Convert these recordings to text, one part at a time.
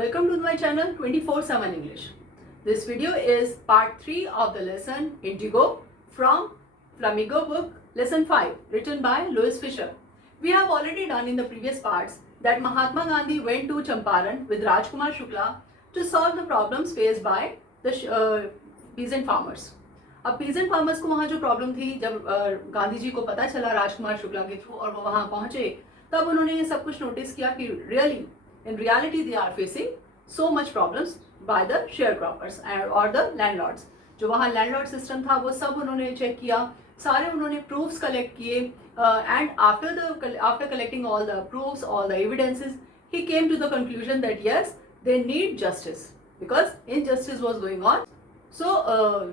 Welcome to my channel 24/7 English. This video is part 3 of the lesson Indigo from Flamingo book lesson 5 written by Louis Fisher. We have already done in the previous parts that Mahatma Gandhi went to Champaran with Rajkumar Shukla to solve the problems faced by the peasant farmers. अब peasant farmers को वहाँ जो problem थी, जब गांधी जी को पता चला राजकुमार शुक्ला के थ्रू और वो वहाँ पहुँचे, तब उन्होंने ये सब कुछ नोटिस किया कि really in reality they are facing so much problems by the sharecroppers or the landlords. जो वहाँ लैंडलॉर्ड सिस्टम था वो सब उन्होंने चेक किया, सारे उन्होंने प्रूफ्स कलेक्ट किए and after collecting all the proofs, all the evidences, he came to the conclusion that yes, they need justice because injustice was going on. So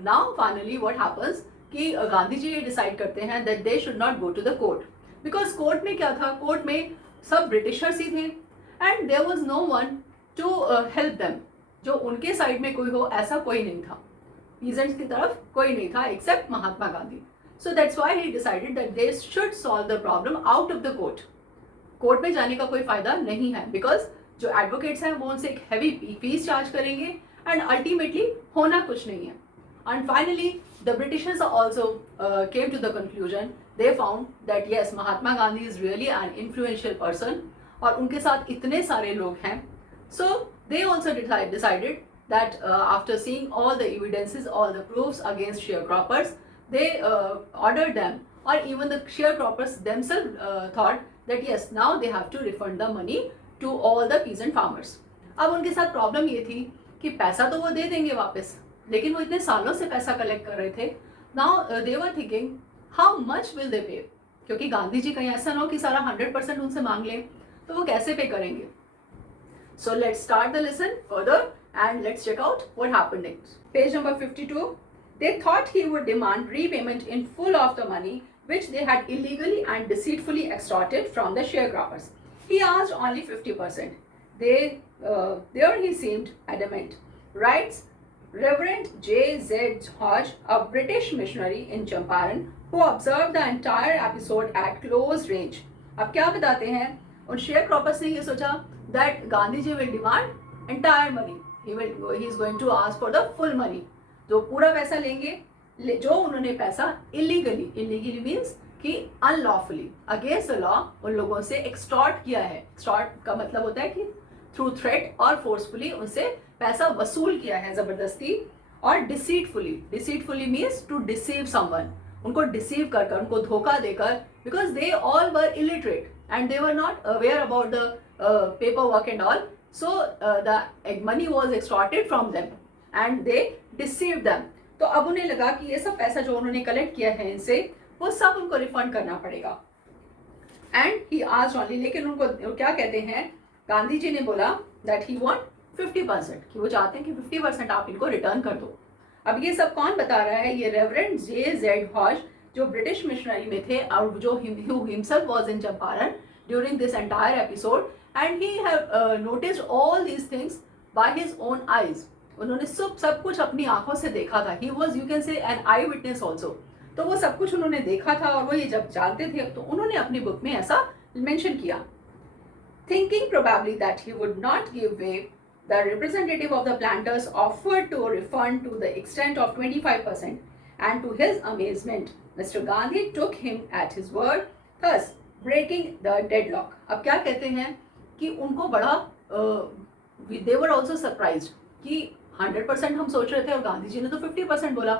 now finally what happens कि गांधी जी ये decide करते हैं that they should not go to the court because court में क्या था, court में सब Britishers ही थे and there was no one to help them. जो उनके साइड में कोई हो ऐसा कोई नहीं था, पीजेंट्स की तरफ कोई नहीं था except Mahatma Gandhi. So that's why he decided that they should solve the problem out of the court. Court में जाने का कोई फायदा नहीं है because जो एडवोकेट्स हैं वो उनसे एक हैवी फीस चार्ज करेंगे and ultimately होना कुछ नहीं है. And finally the Britishers also came to the conclusion. They found that yes, Mahatma Gandhi is really an influential person और उनके साथ इतने सारे लोग हैं. So they also decided that after seeing all the evidences, all the proofs against sharecroppers, they ordered them, or even the sharecroppers themselves thought that yes, now they have to refund the money to all the peasant farmers. अब उनके साथ problem ये थी कि पैसा तो वो दे देंगे वापस, लेकिन वो इतने सालों से पैसा कलेक्ट कर रहे थे. Now they were thinking how much will they pay, क्योंकि गांधी जी कहीं ऐसा ना हो कि सारा 100% उनसे मांग लें, तो वो कैसे पे करेंगे. So let's start the lesson further and let's check out what happened next. Page number 52. They thought he would demand repayment in full of the money which they had illegally and deceitfully extorted from the sharecroppers. He asked only 50%. There he seemed adamant. Writes Reverend J.Z. Hodge, a British missionary in Champaran, who observed the entire episode at close range. अब क्या बताते हैं, उन sharecroppers ने ये सोचा that Gandhi ji will demand entire money. He is going to ask for the full money. जो पूरा पैसा लेंगे, जो उन्होंने पैसा illegally means कि unlawfully against the law उन लोगों से extort किया है. Extort का मतलब होता है कि through threat और forcefully उनसे पैसा वसूल किया है जबरदस्ती, और deceitfully means to deceive someone. उनको deceive कर उनको धोखा देकर, because they all were illiterate and they were not aware about the paperwork and all. So the money was extorted from them and they deceived them. तो अब उन्हें लगा कि ये सब पैसा जो उन्होंने कलेक्ट किया है इनसे, वो सब उनको रिफंड करना पड़ेगा. एंड ही आस्क्ड ओनली, लेकिन उनको क्या कहते हैं, गांधी जी ने बोला दैट ही वांट 50%, कि वो चाहते हैं कि 50% आप इनको रिटर्न कर दो. अब ये सब कौन बता रहा है, ये रेवरेंड J.Z. हॉज, जो ब्रिटिश मिशनरी में थे और जो himself was in Champaran during this entire episode, and he have noticed all these things by his own eyes. उन्होंने सब कुछ अपनी आंखों से देखा था. He was, you can say, an eyewitness also. तो वो सब कुछ उन्होंने देखा था और वो ये जब जानते थे तो उन्होंने अपनी बुक में ऐसा मेंशन किया. Thinking probably that he would not give way, the representative of the planters offered to refund to the extent of 25%, and to his amazement, Mr. Gandhi took him at his word, thus breaking the deadlock. अब क्या कहते हैं कि उनको बड़ा they were also surprised कि 100% हम सोच रहे थे और गांधी जी ने तो 50% बोला,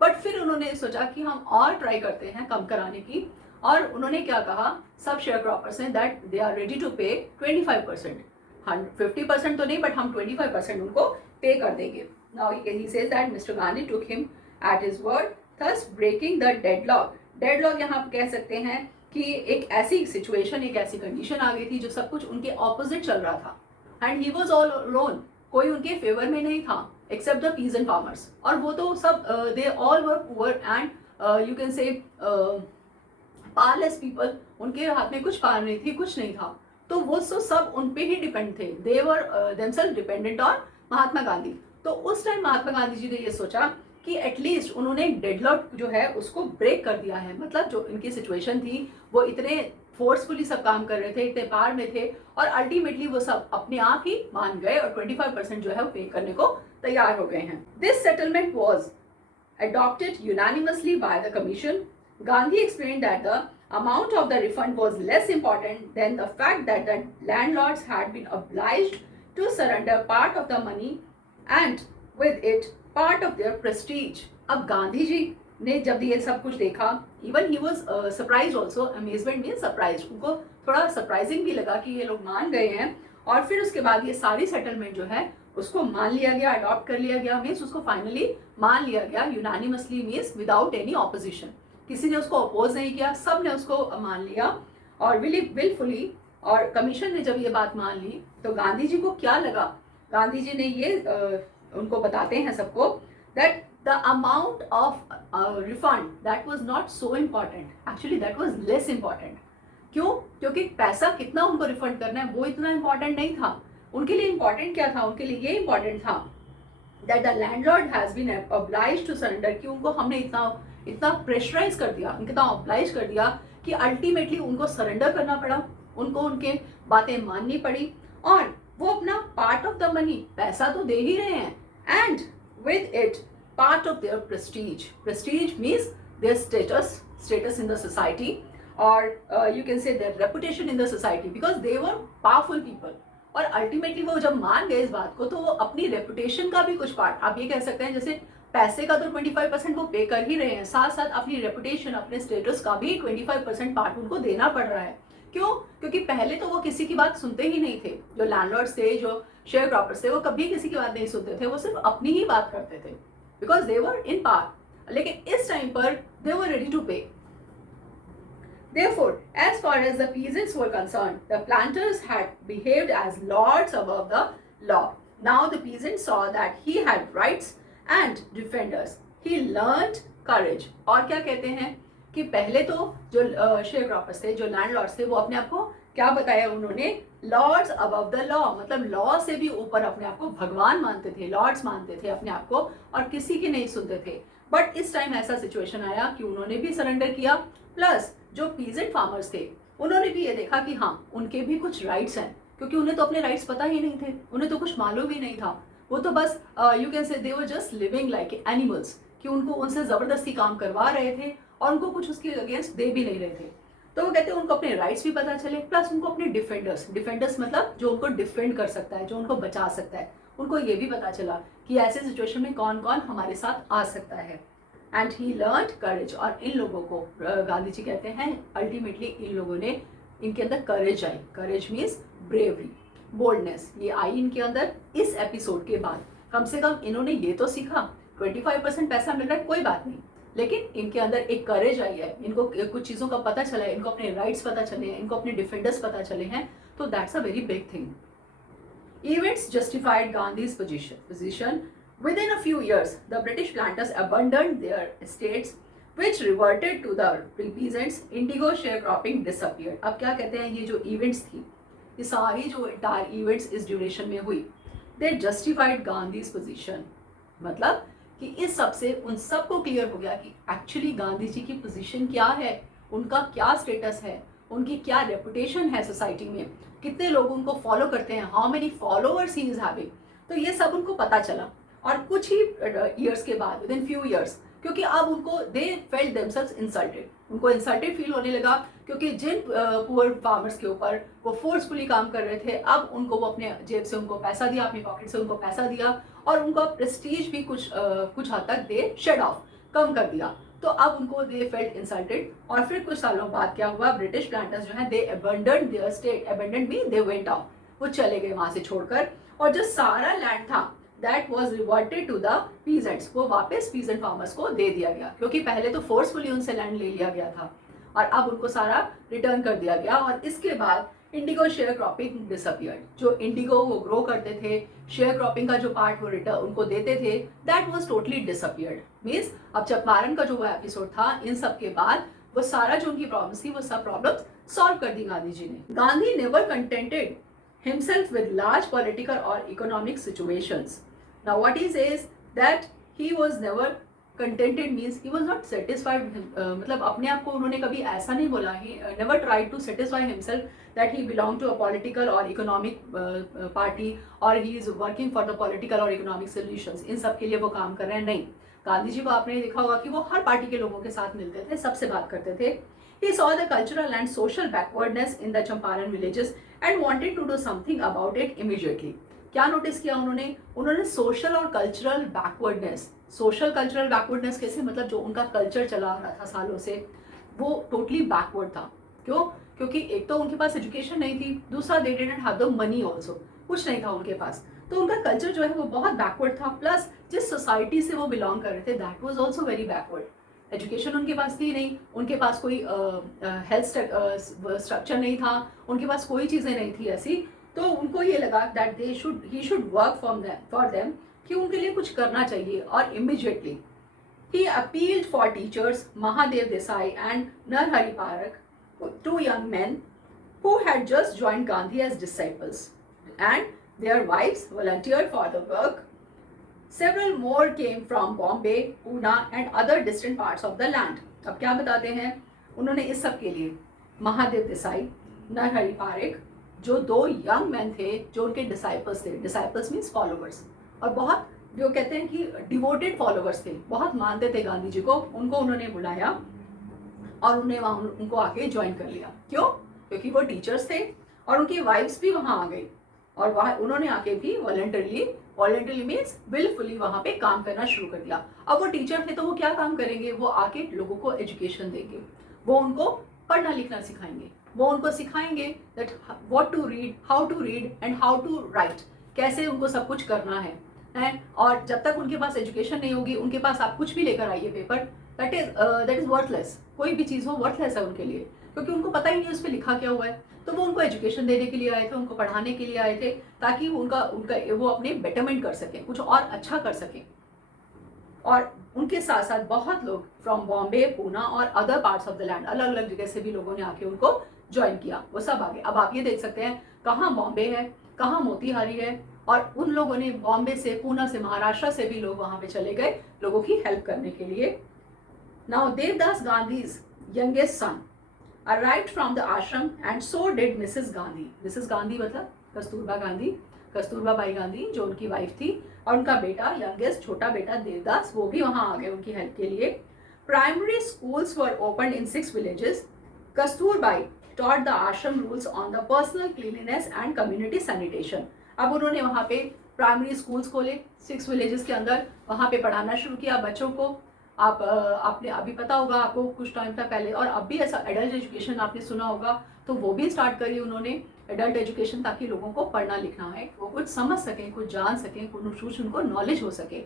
बट फिर उन्होंने सोचा कि हम और ट्राई करते हैं कम कराने की, और उन्होंने क्या कहा, सब शेयरक्रॉपर्स ने that they are ready to pay 25%. 50% तो नहीं, बट हम 25% उनको पे कर देंगे. Now he says that mister Gandhi took him at his word, thus breaking the deadlock. Deadlock यहाँ कह सकते हैं कि एक ऐसी सिचुएशन, एक ऐसी कंडीशन आ गई थी जो सब कुछ उनके ऑपोजिट चल रहा था, and he was all alone. कोई उनके फेवर में नहीं था एक्सेप्ट द पीजेंट फार्मर्स, और वो तो सब they all were poor and you can से पावरलेस पीपल. उनके हाथ में कुछ पावर नहीं थी, कुछ नहीं था, तो वो सब उन पे ही डिपेंड थे. They were themselves dependent on Mahatma Gandhi. तो उस टाइम महात्मा गांधी जी ने ये सोचा कि एटलीस्ट उन्होंने डेडलॉक जो है उसको ब्रेक कर दिया है. मतलब जो इनकी सिचुएशन थी वो इतने फोर्सफुली सब काम कर रहे थे, इतने पार में थे, और अल्टीमेटली वो सब अपने आप ही मान गए और 25% जो है वो पे करने को तैयार हो गए हैं. This settlement was adopted unanimously by the commission. Gandhi explained that the amount of the refund was less important than the fact that the landlords had been obliged to surrender part of the money and with it part of their prestige. अब गांधी जी ने जब ये सब कुछ देखा, even he was surprise also, amazement mean surprise, उनको थोड़ा surprising भी लगा कि ये लोग मान गए हैं, और फिर उसके बाद ये सारी सेटलमेंट जो है उसको मान लिया गया, अडॉप्ट कर लिया गया, मीन्स उसको फाइनली मान लिया गया unanimously, means without any opposition. किसी ने उसको अपोज नहीं किया, सब ने उसको मान लिया और विलफुली. और कमीशन ने जब ये बात मान ली तो गांधी जी को क्या लगा, गांधी जी ने ये उनको बताते हैं सबको, that the amount of refund that was not so important, actually that was less important. क्यों? क्योंकि पैसा कितना उनको रिफंड करना है वो इतना इम्पॉर्टेंट नहीं था. उनके लिए इम्पॉर्टेंट क्या था? उनके लिए ये इम्पॉर्टेंट था that the landlord has been obliged to surrender, कि उनको हमने इतना प्रेशराइज कर दिया, इतना ऑब्लाइज कर दिया कि अल्टीमेटली उनको सरेंडर करना पड़ा, उनको उनके बातें माननी पड़ी, और वो अपना पार्ट ऑफ द मनी, पैसा तो दे ही रहे हैं, and with it part of their prestige. Prestige means their status in the society, और you can say their reputation in the society, because they were powerful people. और ultimately वो जब मान गए इस बात को तो वो अपनी रेपुटेशन का भी कुछ पार्ट, आप ये कह सकते हैं, जैसे पैसे का तो 25% वो पे कर ही रहे हैं, साथ साथ अपनी रेपुटेशन, अपने स्टेटस का भी 25% पार्ट उनको देना पड़ रहा है. क्यों? क्योंकि पहले तो वो किसी की बात सुनते ही नहीं थे. जो लैंडलॉर्ड्स थे, जो शेयर क्रॉपर्स थे, वो कभी किसी की बात नहीं सुनते थे, वो सिर्फ अपनी ही बात करते थे, because they were in power. लेकिन इस टाइम पर दे वर रेडी टू पे. Therefore, as far as the peasants were concerned, the planters had behaved as lords above the law. Now the peasant saw that he had rights and defenders. He learned courage. और क्या कहते हैं कि पहले तो जो share croppers थे, जो लैंडलॉर्ड्स थे, वो अपने आप को क्या बताया उन्होंने? लॉर्ड्स अबव द लॉ, मतलब लॉ से भी ऊपर अपने आप को भगवान मानते थे, लॉर्ड्स मानते थे अपने आप को, और किसी की नहीं सुनते थे. बट इस टाइम ऐसा सिचुएशन आया कि उन्होंने भी सरेंडर किया, प्लस जो पीजेंट फार्मर्स थे उन्होंने भी ये देखा कि हाँ उनके भी कुछ राइट्स हैं, क्योंकि उन्हें तो अपने राइट्स पता ही नहीं थे, उन्हें तो कुछ मालूम ही नहीं था. वो तो बस यू कैन से दे were just living like animals, कि उनको उनसे ज़बरदस्ती काम करवा रहे थे और उनको कुछ उसके अगेंस्ट दे भी नहीं रहे थे. तो वो कहते हैं उनको अपने राइट्स भी पता चले, प्लस उनको अपने डिफेंडर्स मतलब जो उनको डिफेंड कर सकता है, जो उनको बचा सकता है, उनको ये भी पता चला कि ऐसे सिचुएशन में कौन कौन हमारे साथ आ सकता है. एंड ही लर्न करेज. और इन लोगों को गांधी जी कहते हैं अल्टीमेटली इन लोगों ने, इनके अंदर करेज आई. करेज मीन्स ब्रेवरी, बोल्डनेस, ये आई इनके अंदर. इस एपिसोड के बाद कम से कम इन्होंने ये तो सीखा 25% पैसा मिल रहा है, कोई बात नहीं, लेकिन इनके अंदर एक करेज आई है, इनको कुछ चीज़ों का पता चला है, इनको अपने राइट्स पता चले हैं, इनको अपने डिफेंडर्स पता चले हैं. तो that's a very big thing. Events justified Gandhi's position. Within a few years, the British planters abandoned their estates, which reverted to the peasants. Indigo sharecropping disappeared. अब क्या कहते हैं, ये जो इवेंट्स थी, ये सारी जो इंटायर इवेंट्स इस ड्यूरेशन में हुई, they justified Gandhi's position. मतलब कि इस सब से उन सबको क्लियर हो गया कि एक्चुअली गांधी जी की पोजीशन क्या है, उनका क्या स्टेटस है, उनकी क्या रेपुटेशन है सोसाइटी में, कितने लोग उनको फॉलो करते हैं, how many followers he is having. तो ये सब उनको पता चला. और कुछ ही ईयर्स के बाद, विद इन फ्यू ईयर्स, क्योंकि अब उनको दे फेल्ट देमसेल्व्स इंसल्टेड, उनको इंसल्टेड फील होने लगा, क्योंकि जिन पुअर फार्मर्स के ऊपर वो फोर्सफुली काम कर रहे थे, अब उनको वो अपने जेब से उनको पैसा दिया, अपनी पॉकेट से उनको पैसा दिया, और उनका प्रेस्टीज भी कुछ हद तक दे शेड ऑफ, कम कर दिया. तो अब उनको दे फेल्ट इंसल्टेड. और फिर कुछ सालों बाद क्या हुआ, ब्रिटिश प्लांटर्स जो है they abandoned their state. Abandoned mean they went out, वो चले गए वहां से छोड़कर, और जो सारा लैंड था that was reverted to the peasants, वो वापस पीजेंट फार्मर्स को दे दिया गया, क्योंकि पहले तो फोर्सफुली उनसे लैंड ले लिया गया था, और अब उनको सारा रिटर्न कर दिया गया. और इसके बाद इंडिगो शेयर क्रॉपिंग डिसअपियर्ड. जो इंडिगो वो ग्रो करते थे, शेयर क्रॉपिंग का जो पार्ट वो रिटर्न उनको देते थे, that was totally disappeared. Means अब चंपारण का जो वो एपिसोड था, इन सब के बाद वो सारा जो उनकी प्रॉब्लम्स थी वो सब प्रॉब्लम्स सॉल्व कर दी गांधी जी ने. Gandhi never contented himself with large political or economic situations. Now what he says that he was never contented means he was not satisfied, मतलब अपने आप को उन्होंने कभी ऐसा नहीं बोला, he never tried to satisfy himself that he belong to a political और इकोनॉमिक पार्टी और he is working for the political और इकोनॉमिक सोल्यूशंस, इन सब के लिए वो काम कर रहे हैं, नहीं। गांधी जी को आपने देखा होगा कि वो हर पार्टी के लोगों के साथ मिलते थे, सबसे बात करते थे। He saw the cultural and social backwardness in the Champaran villages and wanted to do something about it immediately. क्या नोटिस किया उन्होंने? उन्होंने सोशल और cultural backwardness, social cultural backwardness कैसे, मतलब जो उनका कल्चर चला आ रहा था सालों से वो टोटली बैकवर्ड था। क्यों? क्योंकि एक तो उनके पास एजुकेशन नहीं थी, दूसरा they didn't have the money also, कुछ नहीं था उनके पास, तो उनका कल्चर जो है वो बहुत बैकवर्ड था। प्लस जिस सोसाइटी से वो बिलोंग कर रहे थे that was also very backward. Education उनके पास थी नहीं, उनके पास कोई हेल्थ स्ट्रक्चर नहीं था, उनके पास कोई चीज़ें नहीं थी ऐसी, तो उनको ये लगा that he should work for them, कि उनके लिए कुछ करना चाहिए। और immediately he appealed for teachers Mahadev Desai and Narhari Parikh, two young men who had just joined Gandhi as disciples, and their wives volunteered for the work. Several more came from Bombay, Pune and other distant parts of the land. अब क्या बताते हैं उन्होंने इस सब के लिए? महादेव देसाई, नरहरि पारिक, जो दो यंग मैन थे जो उनके डिसाइपल्स थे, डिसाइपल्स मीन्स फॉलोवर्स, और बहुत जो कहते हैं कि डिवोटेड फॉलोवर्स थे, बहुत मानते थे गांधी जी को, उनको उन्होंने बुलाया और उन्हें वहाँ उनको आके ज्वाइन कर लिया। क्यों? क्योंकि वो टीचर्स थे और उनकी वाइफ्स भी वहाँ आ गई और वहाँ उन्होंने आके भी वॉलंटरली मीन्स विलफुली वहाँ पे काम करना शुरू कर दिया। अब वो टीचर थे तो वो क्या काम करेंगे? वो आके लोगों को एजुकेशन देंगे, वो उनको पढ़ना लिखना सिखाएंगे, वो उनको सिखाएंगे that what to read, how to read and how to write, कैसे उनको सब कुछ करना है। और जब तक उनके पास एजुकेशन नहीं होगी, उनके पास आप कुछ भी लेकर आइए पेपर, दैट इज वर्थलेस, कोई भी चीज़ हो वर्थलेस है उनके लिए, क्योंकि उनको पता ही नहीं उस पर लिखा क्या हुआ है। तो वो उनको एजुकेशन देने के लिए आए थे, उनको पढ़ाने के लिए आए थे, ताकि उनका उनका वो अपने बेटरमेंट कर सकें, कुछ और अच्छा कर सकें। और उनके साथ साथ बहुत लोग फ्रॉम बॉम्बे, पूना और other parts of the land, अलग अलग जगह से भी लोगों ने आके उनको ज्वाइन किया, वो सब आगे। अब आप ये देख सकते हैं कहाँ बॉम्बे है, कहाँ मोतीहारी है, और उन लोगों ने बॉम्बे से, पूना से, महाराष्ट्र से भी लोग वहाँ पे चले गए लोगों की हेल्प करने के लिए। Now Devdas Gandhi's youngest son arrived from the ashram and so did Mrs. Gandhi. Mrs. Gandhi मतलब कस्तूरबा गांधी, कस्तूरबा बाई गांधी जो उनकी वाइफ थी, और उनका बेटा यंगेस्ट छोटा बेटा देवदास, वो भी वहाँ आ गए उनकी हेल्प के लिए। Primary schools were opened in 6 villages. Kasturbai taught the ashram rules on the personal cleanliness and community sanitation. अब उन्होंने वहाँ पे प्राइमरी स्कूल्स खोले 6 विलेजेस के अंदर, वहाँ पे पढ़ाना शुरू किया बच्चों को। आपने अभी पता होगा आपको कुछ टाइम तक पहले, और अब भी ऐसा एडल्ट एजुकेशन आपने सुना होगा, तो वो भी स्टार्ट करी उन्होंने एडल्ट एजुकेशन, ताकि लोगों को पढ़ना लिखना है, वो कुछ समझ सकें, कुछ जान सकें, कुछ उनको नॉलेज हो सके।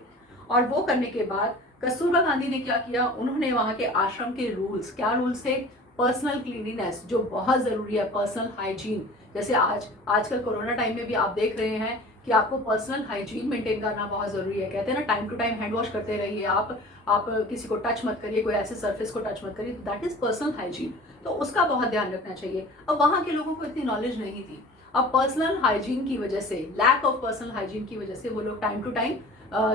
और वो करने के बाद कस्तूरबा गांधी ने क्या किया? उन्होंने वहाँ के आश्रम के रूल्स, क्या रूल्स थे? पर्सनल क्लीनिनेस जो बहुत ज़रूरी है, पर्सनल हाइजीन, जैसे आजकल कोरोना टाइम में भी आप देख रहे हैं कि आपको पर्सनल हाइजीन मेंटेन करना बहुत ज़रूरी है। कहते हैं ना time to time hand wash करते रहिए, आप किसी को टच मत करिए, कोई ऐसे सरफेस को टच मत करिए, दैट इज़ पर्सनल हाइजीन, तो उसका बहुत ध्यान रखना चाहिए। अब वहाँ के लोगों को इतनी नॉलेज नहीं थी, अब पर्सनल हाइजीन की वजह से, लैक ऑफ पर्सनल हाइजीन की वजह से वो लोग time to time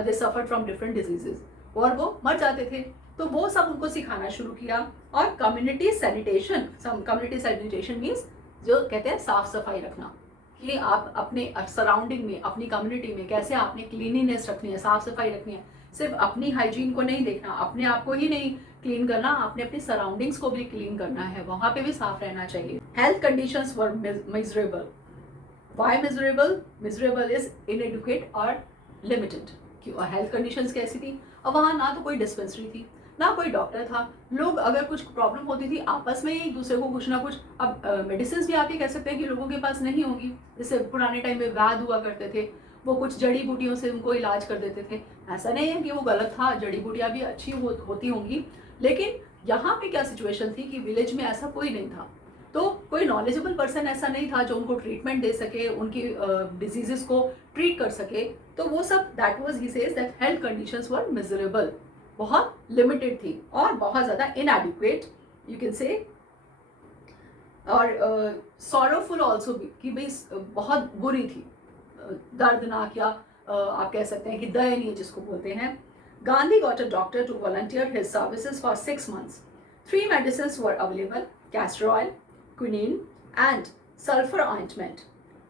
they suffer from different diseases और वो मर जाते थे, तो वो सब उनको सिखाना शुरू किया। और कम्युनिटी सैनिटेशन मीन्स जो कहते हैं साफ सफाई रखना, कि आप अपने सराउंडिंग में, अपनी कम्युनिटी में कैसे आपने क्लीनिनेस रखनी है, साफ सफाई रखनी है। सिर्फ अपनी हाइजीन को नहीं देखना, अपने आप को ही नहीं क्लीन करना, आपने अपनी सराउंडिंग्स को भी क्लीन करना है, वहाँ पे भी साफ रहना चाहिए। Health conditions were miserable. Why miserable? Miserable is inadequate और लिमिटेड। क्यों? हेल्थ कंडीशंस कैसी थी? अब वहाँ ना तो कोई डिस्पेंसरी थी, ना कोई डॉक्टर था, लोग अगर कुछ प्रॉब्लम होती थी आपस में ही एक दूसरे को कुछ ना कुछ, अब मेडिसिन भी आप ये कह सकते हैं कि लोगों के पास नहीं होंगी, जैसे पुराने टाइम में वैद्य हुआ करते थे, वो कुछ जड़ी बूटियों से उनको इलाज कर देते थे। ऐसा नहीं है कि वो गलत था, जड़ी बूटियाँ भी अच्छी होती होंगी, लेकिन यहाँ पे क्या सिचुएशन थी कि विलेज में ऐसा कोई नहीं था, तो कोई नॉलेजेबल पर्सन ऐसा नहीं था जो उनको ट्रीटमेंट दे सके, उनकी डिजीजेस को ट्रीट कर सके, तो वो सब that was he says that health conditions were miserable, बहुत लिमिटेड थी और बहुत ज़्यादा इनएडिक्वेट यू कैन से, और सॉरोफुल ऑल्सो कि भाई बहुत बुरी थी, दर्दनाक, या आप कह सकते हैं कि दयनीय जिसको बोलते हैं। Gandhi got a doctor to volunteer his services for 6 months. 3 medicines were available: castor oil, quinine and sulfur ointment.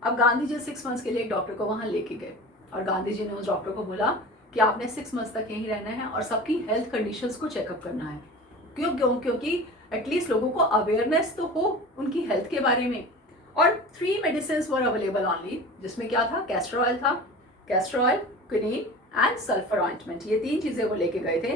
अब गांधी जी 6 मंथ्स के लिए एक डॉक्टर को वहाँ लेके गए और गांधी जी ने उस डॉक्टर को बोला कि आपने 6 मंथ्स तक यहीं रहना है और सबकी हेल्थ कंडीशंस को चेकअप करना है। क्यों क्यों क्योंकि एटलीस्ट लोगों को अवेयरनेस तो हो उनकी हेल्थ के बारे में। और 3 medicines वर अवेलेबल ऑनली, जिसमें क्या था? कैस्टर ऑयल था, castor oil, quinine and sulphur ointment, ये 3 चीजें वो लेके गए थे।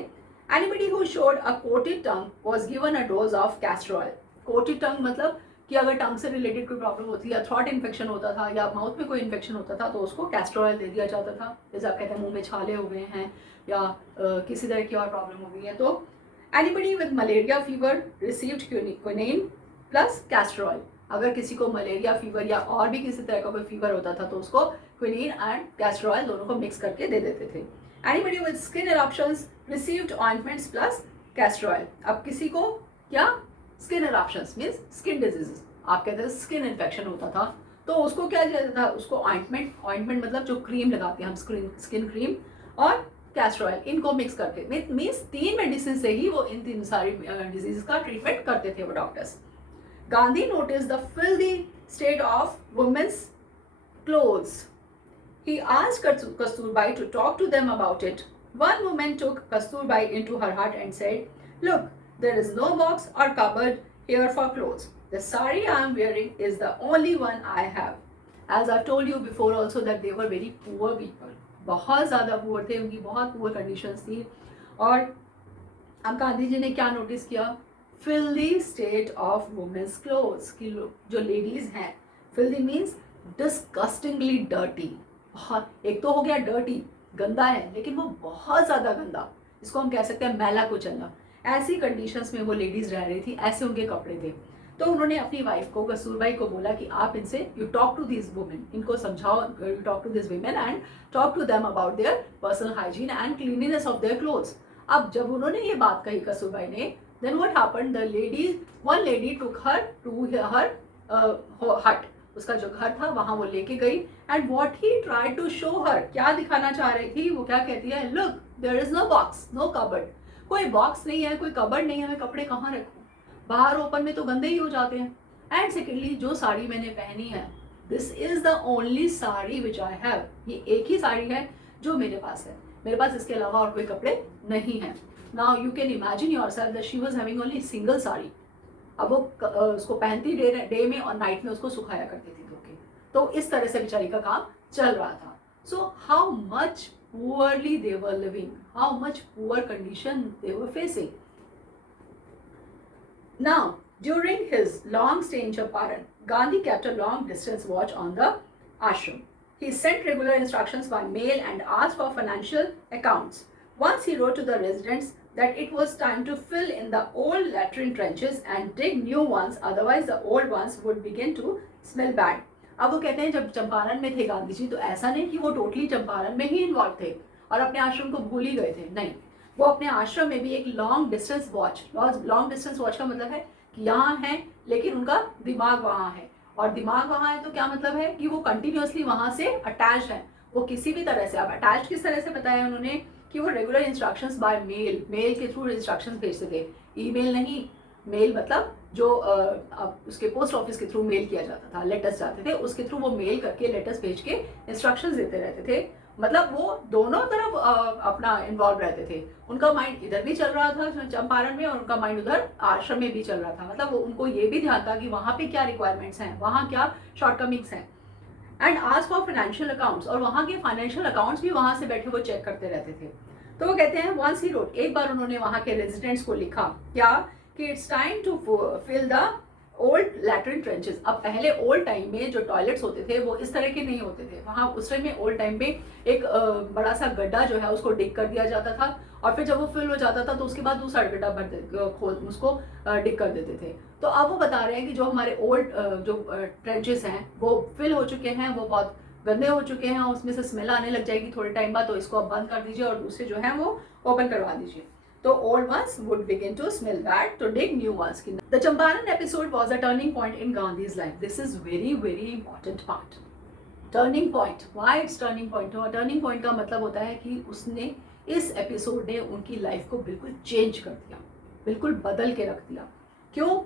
Anybody who showed a coated tongue was given a dose of castor oil. Coated टंग मतलब कि अगर टंग से रिलेटेड कोई प्रॉब्लम होती है या थ्रॉट इन्फेक्शन होता था या माउथ में कोई इन्फेक्शन होता था तो उसको कैस्टर ऑयल दे दिया जाता था। जैसे आप कहते हैं मुंह में छाले हो गए हैं या किसी तरह की और प्रॉब्लम हो गई है तो anybody with malaria fever received quinine plus castor oil. अगर किसी को मलेरिया फीवर या और भी किसी तरह का कोई फीवर होता था तो उसको क्विनीन एंड कैस्टर ऑयल दोनों को मिक्स करके दे देते थे। Anybody with skin eruptions received ointments plus castor oil. अब किसी को क्या skin eruptions means skin diseases, आप कहते हैं स्किन इन्फेक्शन होता था तो उसको क्या दिया जाता था? उसको ऑइंटमेंट, ऑइंटमेंट मतलब जो क्रीम लगाते हैं हम, स्किन क्रीम और कैस्टर ऑयल, इनको मिक्स करके मीन्स 3 मेडिसिन से ही वो इन 3 सारी डिजीज का ट्रीटमेंट करते थे वो doctors. Gandhi notice the filthy state of women's clothes. He asked Kasturbai to talk to them about it. One woman took Kasturbai into her hut and said, "Look, there is no box or cupboard here for clothes. The sari I am wearing is the only one I have." As I told you before also that they were very poor people. बहुत ज़्यादा poor थे, उनकी बहुत poor conditions थी। और अब गांधी जी ने क्या नोटिस किया? Filthy state of women's clothes, कि जो ladies हैं, filthy means disgustingly dirty। बहुत, एक तो हो गया डर्टी, गंदा है, लेकिन वो बहुत ज़्यादा गंदा, इसको हम कह सकते हैं मैला कुचलना। ऐसी कंडीशंस में वो लेडीज़ रह रही थी, ऐसे उनके कपड़े थे। तो उन्होंने अपनी वाइफ को, कस्तूरबाई को बोला कि आप इनसे, you talk to this women, इनको समझाओ, you talk to this women and talk to them about their personal hygiene and cleanliness of their clothes. अब जब उन्होंने ये बात कही कस्तूरबाई ने, then what happened, the lady, one lady took her to her hut, उसका जो घर था वहां वो लेके गई and what he tried to show her, क्या दिखाना चाह रही थी वो, क्या कहती है? Look, there is no box, no cupboard, कोई बॉक्स नहीं है, कोई कबर्ड नहीं है, मैं कपड़े कहाँ रखूँ, बाहर ओपन में तो गंदे ही हो जाते हैं। एंड सेकेंडली, जो साड़ी मैंने पहनी है, this is the only sari which I have, ये एक ही साड़ी है जो मेरे पास है, मेरे पास इसके अलावा और कोई कपड़े नहीं है। Now you can imagine yourself that she was having only single sari. अब वो उसको पहनती डे में और नाइट में उसको सुखाया करती थी धो के, तो इस तरह से बेचारी का काम चल रहा था। So how much poorly they were living, how much poor condition they were facing. Now during his long stay in Champaran, Gandhi kept a long distance watch on the ashram. He sent regular instructions by mail and asked for financial accounts. Once he wrote to the residents that it was time to fill in the old latrine trenches and dig new ones, otherwise the old ones would begin to smell bad. अब वो कहते हैं जब चंपारण में थे गांधी जी तो ऐसा नहीं कि वो टोटली चंपारण में ही इन्वॉल्व थे और अपने आश्रम को भूल ही गए थे, नहीं, वो अपने आश्रम में भी एक long distance watch, long distance watch का मतलब है कि यहाँ है लेकिन उनका दिमाग वहाँ है, और दिमाग वहाँ है तो क्या मतलब है कि वो कंटिन्यूसली वहाँ से अटैच है, वो किसी भी तरह से। अब अटैच किस तरह से बताया उन्होंने कि वो regular instructions by mail, mail के थ्रू इंस्ट्रक्शंस भेजते थे, ईमेल नहीं, मेल मतलब जो उसके पोस्ट ऑफिस के थ्रू मेल किया जाता था, लेटर्स जाते थे, उसके थ्रू वो मेल करके लेटर्स भेज के इंस्ट्रक्शंस देते रहते थे। मतलब वो दोनों तरफ अपना इन्वॉल्व रहते थे, उनका माइंड इधर भी चल रहा था चंपारण में और उनका माइंड उधर आश्रम में भी चल रहा था। मतलब वो उनको ये भी ध्यान था कि वहाँ पे क्या रिक्वायरमेंट्स हैं, वहाँ क्या शॉर्टकमिंग्स हैं। एंड आज फॉर फाइनेंशियल अकाउंट्स, और वहाँ के फाइनेंशियल अकाउंट्स भी वहाँ से बैठे वो चेक करते रहते थे। तो वो कहते हैं वंस ही रोट, एक बार उन्होंने वहाँ के रेजिडेंट्स को लिखा क्या कि it's time to fill the old latrine trenches. अब पहले ओल्ड टाइम में जो टॉयलेट्स होते थे वो इस तरह के नहीं होते थे, वहाँ उस टाइम में ओल्ड टाइम में एक बड़ा सा गड्ढा जो है उसको डिग कर दिया जाता था और फिर जब वो फिल हो जाता था तो उसके बाद दूसरा गड्ढा भर खोल उसको डिग कर देते थे। तो अब वो बता रहे हैं कि जो हमारे ओल्ड जो ट्रेंचेस हैं वो फिल हो चुके हैं, वो बहुत गंदे हो चुके हैं, उसमें से स्मेल आने लग जाएगी थोड़े टाइम बाद, तो इसको आप बंद कर दीजिए और दूसरे जो हैं वो ओपन करवा दीजिए। तो old ones would begin to smell bad, to dig new ones. The Champaran episode was a turning point in Gandhi's life. This is very important part. Turning point. Why it's turning point? तो turning point का मतलब होता है कि उसने इस episode ने उनकी लाइफ को बिल्कुल चेंज कर दिया, बिल्कुल बदल के रख दिया। क्यों?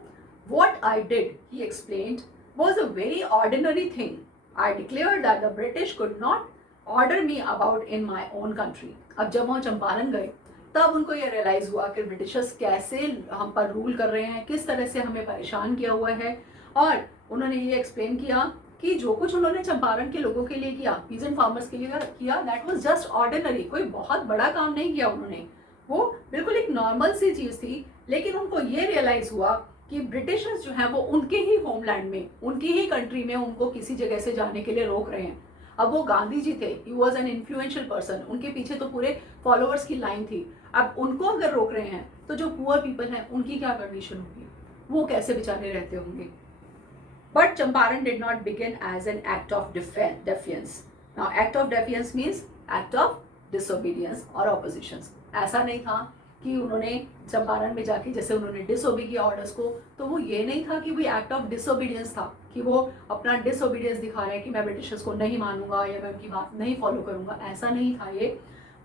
What I did, he explained, was a very ordinary thing. I declare that the British could not order me about in my own country. अब जब वो चंपारण गए तब उनको ये रियलाइज हुआ कि ब्रिटिशर्स कैसे हम पर रूल कर रहे हैं, किस तरह से हमें परेशान किया हुआ है। और उन्होंने ये एक्सप्लेन किया कि जो कुछ उन्होंने चंपारण के लोगों के लिए किया, पीजेंट फार्मर्स के लिए किया, दैट वाज जस्ट ऑर्डिनरी, कोई बहुत बड़ा काम नहीं किया उन्होंने, वो बिल्कुल एक नॉर्मल सी चीज़ थी। लेकिन उनको ये रियलाइज हुआ कि ब्रिटिशर्स जो हैं वो उनके ही होमलैंड में, उनकी ही कंट्री में उनको किसी जगह से जाने के लिए रोक रहे हैं। अब वो गांधी जी थे, he was an influential person, उनके पीछे तो पूरे फॉलोअर्स की लाइन थी। अब उनको अगर रोक रहे हैं तो जो पुअर पीपल हैं उनकी क्या कंडीशन होगी, वो कैसे बेचारे रहते होंगे। But Champaran did not begin as an act of defiance. Now act of defiance means act of disobedience और ऑपोजिशन। ऐसा नहीं था कि उन्होंने चंपारण में जाके जैसे उन्होंने डिसोबी किया ऑर्डर्स को, तो वो ये नहीं था कि वो एक्ट ऑफ डिसोबीडियंस था कि वो अपना डिसोबीडियंस दिखा रहे हैं कि मैं ब्रिटिशर्स को नहीं मानूंगा या मैं उनकी बात नहीं फॉलो करूंगा, ऐसा नहीं था ये।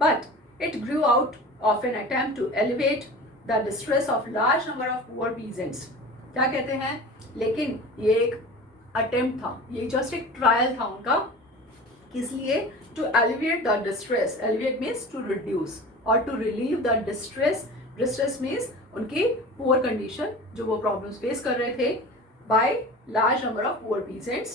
But it grew out of an attempt to elevate the distress of large number of poor peasants. क्या कहते हैं, लेकिन ये एक अटेम्प्ट था, ये जस्ट एक ट्रायल था उनका, किस लिए? To elevate the distress, elevate means to reduce, और to relieve the distress, distress means उनकी पुअर कंडीशन जो वो प्रॉब्लम्स फेस कर रहे थे by large number of poor peasants.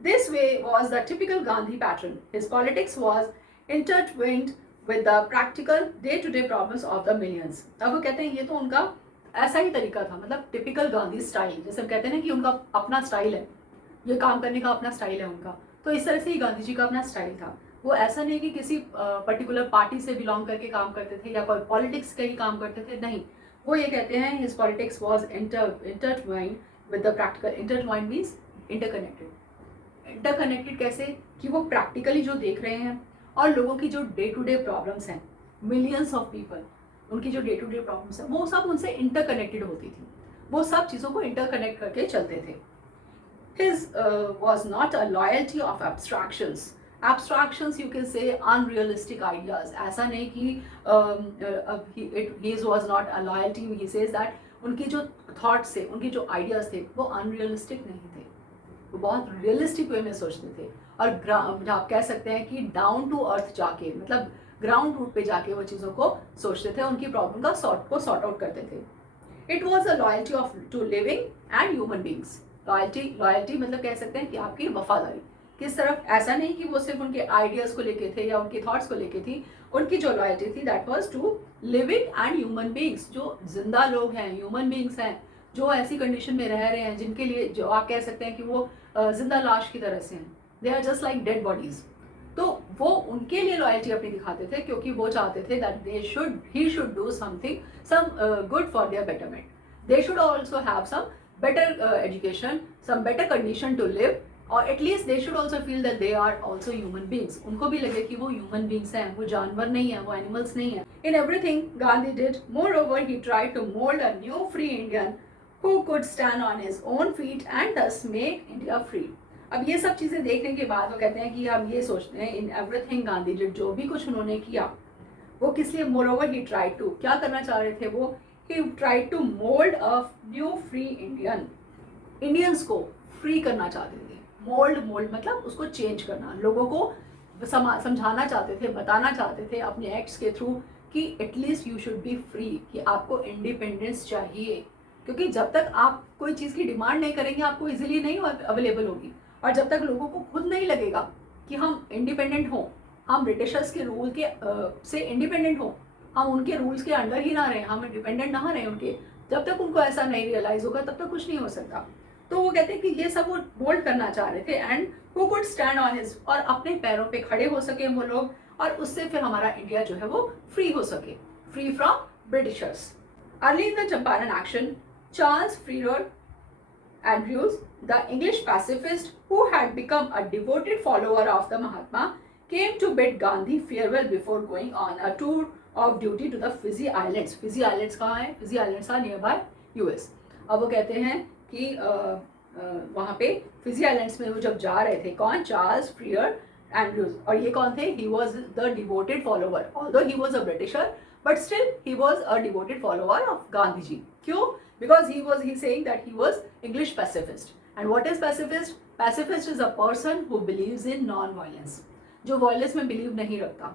This way was the typical Gandhi pattern. His politics was intertwined with the practical day-to-day problems of the millions. अब वो कहते हैं ये तो उनका ऐसा ही तरीका था, मतलब टिपिकल गांधी स्टाइल, जैसे हम कहते हैं ना कि उनका अपना स्टाइल है, ये काम करने का अपना स्टाइल है उनका, तो इस तरह से ही गांधी जी का अपना स्टाइल था। वो ऐसा नहीं कि किसी पर्टिकुलर पार्टी से बिलोंग करके काम करते थे या कोई पॉलिटिक्स का ही काम करते थे, नहीं। वो ये कहते हैं his politics was intertwined with the practical. Intertwined means interconnected. Interconnected कैसे कि वो प्रैक्टिकली जो देख रहे हैं और लोगों की जो डे टू डे प्रॉब्लम्स हैं, मिलियंस ऑफ पीपल, उनकी जो डे टू डे प्रॉब्लम्स हैं वो सब उनसे इंटरकनेक्टेड होती थी, वो सब चीज़ों को इंटरकनेक्ट करके चलते थे। His was not a loyalty of abstractions. Abstractions you can say unrealistic ideas. ऐसा नहीं कि his was not a loyalty. He says that उनकी जो थॉट्स थे, उनकी जो आइडियाज़ थे वो अनरियलिस्टिक नहीं थे, वो बहुत रियलिस्टिक वे में सोचते थे। और आप कह सकते हैं कि डाउन टू अर्थ जाके, मतलब ग्राउंड रूट पे जाके वो चीज़ों को सोचते थे, उनकी प्रॉब्लम का सॉर्ट आउट करते थे। It was a loyalty of to living and human beings. Loyalty मतलब कह सकते हैं कि आपकी वफादारी किस तरफ, ऐसा नहीं कि वो सिर्फ उनके आइडियाज़ को लेके थे या उनकी थॉट्स को लेके थी, उनकी जो लॉयल्टी थी that was to living and human beings, जो जिंदा लोग हैं, ह्यूमन बींग्स हैं, जो ऐसी कंडीशन में रह रहे हैं जिनके लिए जो आप कह सकते हैं कि वो जिंदा लाश की तरह से हैं, they are just like dead bodies. तो वो उनके लिए लॉयल्टी अपनी दिखाते थे क्योंकि वो चाहते थे that he should do something, some good for their betterment, they should also have some better education, some better condition to live, or at least they should also feel that they are also human beings. उनको भी लगे कि वो human beings हैं, वो जानवर नहीं है, वो animals नहीं है। In everything Gandhi did, moreover he tried to mold a new free Indian who could stand on his own feet and thus make India free. अब ये सब चीज़ें देखने के बाद वो कहते हैं कि हम ये सोचते हैं in everything Gandhi did, जो भी कुछ उन्होंने किया वो किस लिए, moreover he tried to, क्या करना चाह रहे थे वो, he tried to mold a new free Indian, Indians को फ्री करना चाहते थे। मोल्ड मतलब उसको चेंज करना, लोगों को समझाना चाहते थे, बताना चाहते थे अपने एक्ट्स के थ्रू कि at least you should be free, कि आपको इंडिपेंडेंस चाहिए, क्योंकि जब तक आप कोई चीज़ की डिमांड नहीं करेंगे आपको इजीली नहीं अवेलेबल होगी, और जब तक लोगों को खुद नहीं लगेगा कि हम इंडिपेंडेंट हों, हम ब्रिटिशर्स के रूल के से इंडिपेंडेंट हों, हम उनके रूल्स के अंडर ही ना रहें, हम डिपेंडेंट ना रहें उनके, जब तक उनको ऐसा नहीं रियलाइज होगा तब तक कुछ नहीं हो सकता। तो वो कहते हैं कि ये सब वो बोल्ड करना चाह रहे थे, and who could stand on his, और अपने पैरों पे खड़े हो सके वो लोग, और उससे फिर हमारा इंडिया जो है वो फ्री हो सके, free from Britishers. Early in the Champaran action, Charles Freer Andrews, the English pacifist who had become a devoted follower of the Mahatma, came to bid Gandhi farewell before going on a tour of duty to the Fiji Islands. Fiji Islands कहाँ है? Fiji Islands are nearby US. अब वो कहते हैं कि वहाँ पे Fiji islands में वो जब जा रहे थे, कौन? Charles Freer Andrews. और ये कौन थे? He was the devoted follower, although he was a Britisher but still he was a devoted follower of Gandhi ji. क्यों? Because he saying that he was English pacifist. And what is pacifist? Pacifist is a person who believes in non violence, जो violence में believe नहीं रखता,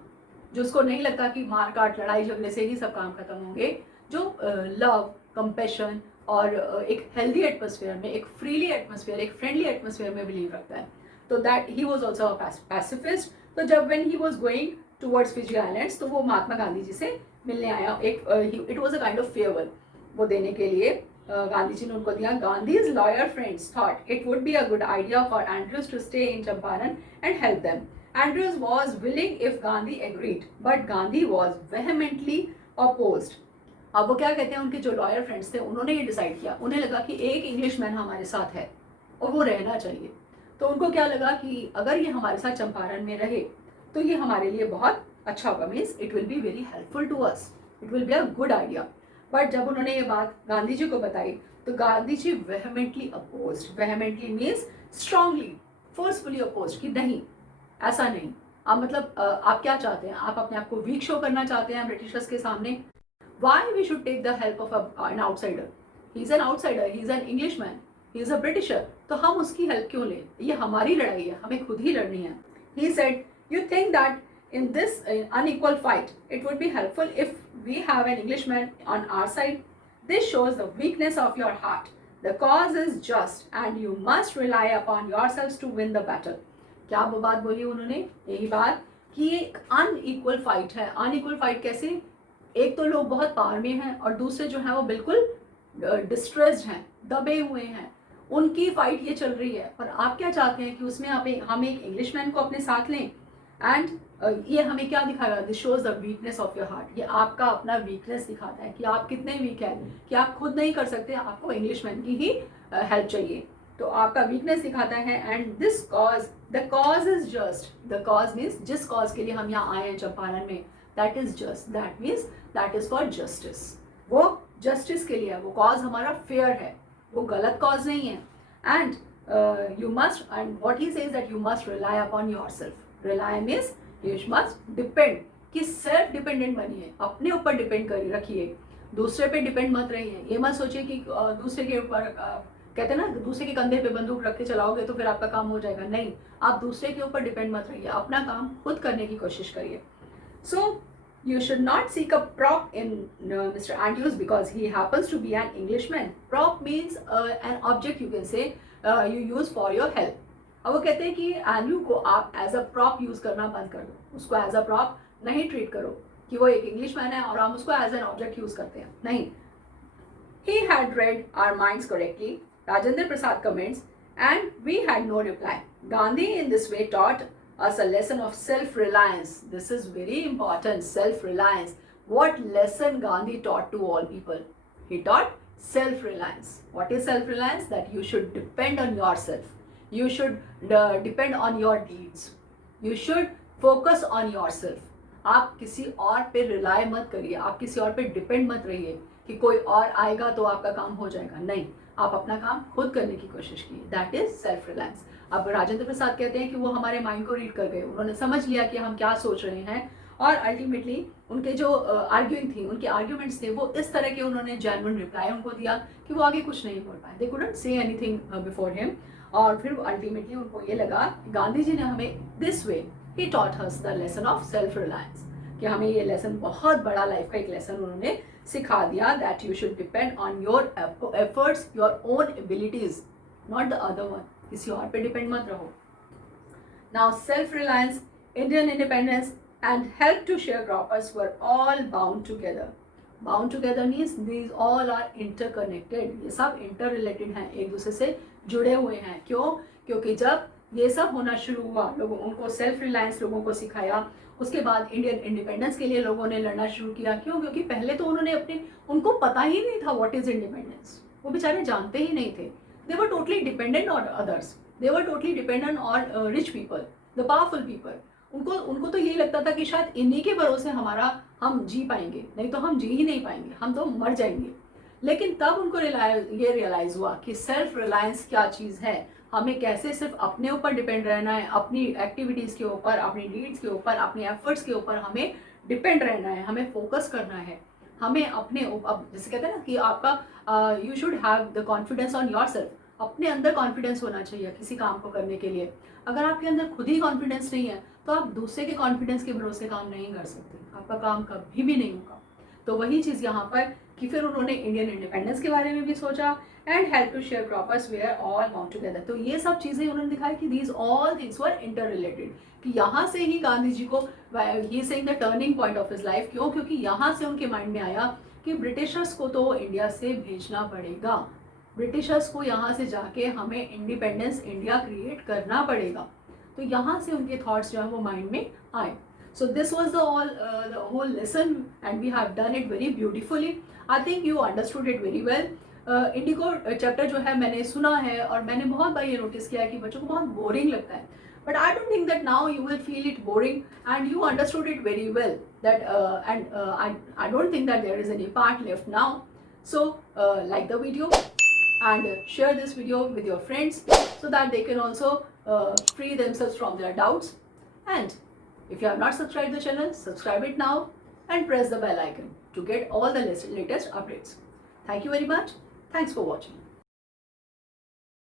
जो उसको नहीं लगता कि मार काट लड़ाई झगड़े से ही सब काम खत्म होंगे, जो लव, कंपैशन और एक हेल्दी एटमोसफेयर में, एक फ्रीली एटमोसफेयर, एक फ्रेंडली एटमोसफेयर में बिलीव रखता है। तो that he was also a pacifist. तो जब when he was going towards Fiji islands, तो वो महात्मा गांधी जी से मिलने आया। एक it was a kind of farewell वो देने के लिए गांधी जी ने उनको दिया। Gandhi's lawyer friends thought it would be a good idea for Andrews to stay in Champaran and help them. Andrews was willing if Gandhi agreed, but Gandhi was vehemently opposed. अब वो क्या कहते हैं, उनके जो लॉयर फ्रेंड्स थे उन्होंने ये डिसाइड किया, उन्हें लगा कि एक इंग्लिशमैन हमारे साथ है और वो रहना चाहिए। तो उनको क्या लगा कि अगर ये हमारे साथ चंपारण में रहे तो ये हमारे लिए बहुत अच्छा होगा, means it will be very helpful to us, it will be a good idea. But जब उन्होंने ये बात गांधी जी को बताई तो Gandhi ji vehemently opposed. Vehemently means strongly, forcefully opposed, कि नहीं, ऐसा नहीं। आप मतलब आप क्या चाहते हैं? आप अपने आप को वीक शो करना चाहते हैं ब्रिटिशर्स के सामने? Why we should take the help of an outsider? He is an outsider, he is an Englishman, he is a Britisher, तो हम उसकी हेल्प क्यों लें? ये हमारी लड़ाई है, हमें खुद ही लड़नी है। He said, you think that in this unequal fight it would be helpful if we have an Englishman on our side? This shows the weakness of your heart. The cause is just and you must rely upon yourselves to win the battle. क्या वो बात बोली उन्होंने? यही बात कि एक unequal fight है। अनइक्वल फाइट कैसे? एक तो लोग बहुत पावर में हैं और दूसरे जो हैं वो बिल्कुल डिस्ट्रेस्ड हैं, दबे हुए हैं, उनकी फाइट ये चल रही है। और आप क्या चाहते हैं कि उसमें हम एक इंग्लिशमैन को अपने साथ लें एंड ये हमें क्या दिखाएगा? This shows the weakness of your heart. ये आपका अपना वीकनेस दिखाता है कि आप कितने वीक हैं, कि आप खुद नहीं कर सकते, आपको इंग्लिशमैन की ही हेल्प चाहिए। तो आपका वीकनेस दिखाता है। And this cause, the cause is just, the cause means जिस कॉज के लिए हम यहाँ आए हैं चंपारण में, that is just, that means that is for justice. वो जस्टिस के लिए है, वो कॉज हमारा फेयर है, वो गलत कॉज नहीं है। And you must, and what he says that you must rely upon yourself. Rely means you must depend, कि सेल्फ डिपेंडेंट बनिए, अपने ऊपर डिपेंड कर रखिए, दूसरे पे डिपेंड मत रहिए। ये मत सोचिए कि दूसरे के ऊपर, कहते हैं ना, दूसरे के कंधे पे बंदूक रख के चलाओगे तो फिर आपका काम हो जाएगा। नहीं, आप दूसरे के ऊपर डिपेंड मत रहिए, अपना काम खुद करने की कोशिश करिए। सो you should not seek a prop in Mr. Andrews because he happens to be an Englishman. Prop means an object, you can say, you use for your help. अब वो कहते हैं कि एंड्रू को आप एज अ प्रॉप यूज करना बंद कर दो, उसको एज अ प्रॉप नहीं ट्रीट करो कि वो एक इंग्लिशमैन है और हम उसको एज एन ऑब्जेक्ट यूज करते हैं, नहीं। He had read our minds correctly, Rajendra Prasad comments, and we had no reply. Gandhi in this way taught us a lesson of self-reliance. This is very important, self-reliance. What lesson Gandhi taught to all people? He taught self-reliance. What is self-reliance? That you should depend on yourself. You should depend on your deeds. You should focus on yourself. आप किसी और पे rely मत करिए, आप किसी और पे डिपेंड मत रहिए कि कोई और आएगा तो आपका काम हो जाएगा। नहीं, आप अपना काम खुद करने की कोशिश कीजिए। That is self reliance. अब राजेंद्र प्रसाद कहते हैं कि वो हमारे माइंड को रीड कर गए, उन्होंने समझ लिया कि हम क्या सोच रहे हैं और अल्टीमेटली उनके जो आर्ग्यूइंग थी, उनके आर्ग्यूमेंट्स थे, वो इस तरह के उन्होंने जेन्युइन रिप्लाई उनको दिया कि वो आगे कुछ नहीं बोल पाए। They couldn't say anything before him. और फिर अल्टीमेटली उनको ये लगा गांधी जी ने हमें this way he taught us the lesson of self reliance, कि हमें ये लेसन, बहुत बड़ा लाइफ का एक लेसन उन्होंने सिखा दिया, that you should depend on your efforts, your own abilities, not the other one. किसी और पे डिपेंड मत रहो। Now self reliance, Indian independence and help to sharecroppers were all bound together. Bound together means these all are interconnected. ये सब inter related हैं, एक दूसरे से जुड़े हुए हैं। क्यों? क्योंकि जब ये सब होना शुरू हुआ, लोगों, उनको सेल्फ रिलायंस लोगों को सिखाया, उसके बाद इंडियन इंडिपेंडेंस के लिए लोगों ने लड़ना शुरू किया। क्यों? क्योंकि पहले तो उनको पता ही नहीं था व्हाट इज इंडिपेंडेंस, वो बेचारे जानते ही नहीं थे। They were totally dependent on others, they were totally dependent on rich people, the powerful people. उनको तो यही लगता था कि शायद इन्हीं के भरोसे हम जी पाएंगे, नहीं तो हम जी ही नहीं पाएंगे, हम तो मर जाएंगे। लेकिन तब उनको ये रियलाइज हुआ कि सेल्फ रिलायंस क्या चीज़ है। हमें कैसे सिर्फ अपने ऊपर डिपेंड रहना है, अपनी एक्टिविटीज़ के ऊपर, अपनी नीड्स के ऊपर, अपने एफर्ट्स के ऊपर हमें डिपेंड रहना है, हमें फोकस करना है, हमें अपने अब जैसे कहते हैं ना कि आपका you should have the confidence on your self, अपने अंदर कॉन्फिडेंस होना चाहिए किसी काम को करने के लिए। अगर आपके अंदर खुद ही कॉन्फिडेंस नहीं है तो आप दूसरे के कॉन्फिडेंस के भरोसे काम नहीं कर सकते, आपका काम कभी भी नहीं होगा। तो वही चीज़ यहाँ पर कि फिर उन्होंने इंडियन इंडिपेंडेंस के बारे में भी सोचा and help to sharecroppers were all bound together. तो ये सब चीज़ें उन्होंने दिखाई कि these all things were interrelated, कि यहाँ से ही गांधी जी को ही saying the turning point of his life. क्यों? क्योंकि यहाँ से उनके माइंड में आया कि ब्रिटिशर्स को तो इंडिया से भेजना पड़ेगा, ब्रिटिशर्स को यहाँ से जाके हमें इंडिपेंडेंस इंडिया क्रिएट करना पड़ेगा। तो यहाँ से उनके थॉट्स जो है वो माइंड में आए। So this was the whole lesson and we have done it very beautifully. I think you understood it very well. Indigo chapter जो है मैंने सुना है और मैंने बहुत बार ये नोटिस किया है कि बच्चों को बहुत बोरिंग लगता है, but I don't think that now you will feel it boring and you understood it very well. That I don't think that there is any part left now. So like the video and share this video with your friends so that they can also free themselves from their doubts. And if you have not subscribed the channel, subscribe it now and press the bell icon to get all the latest updates. Thank you very much. Thanks for watching.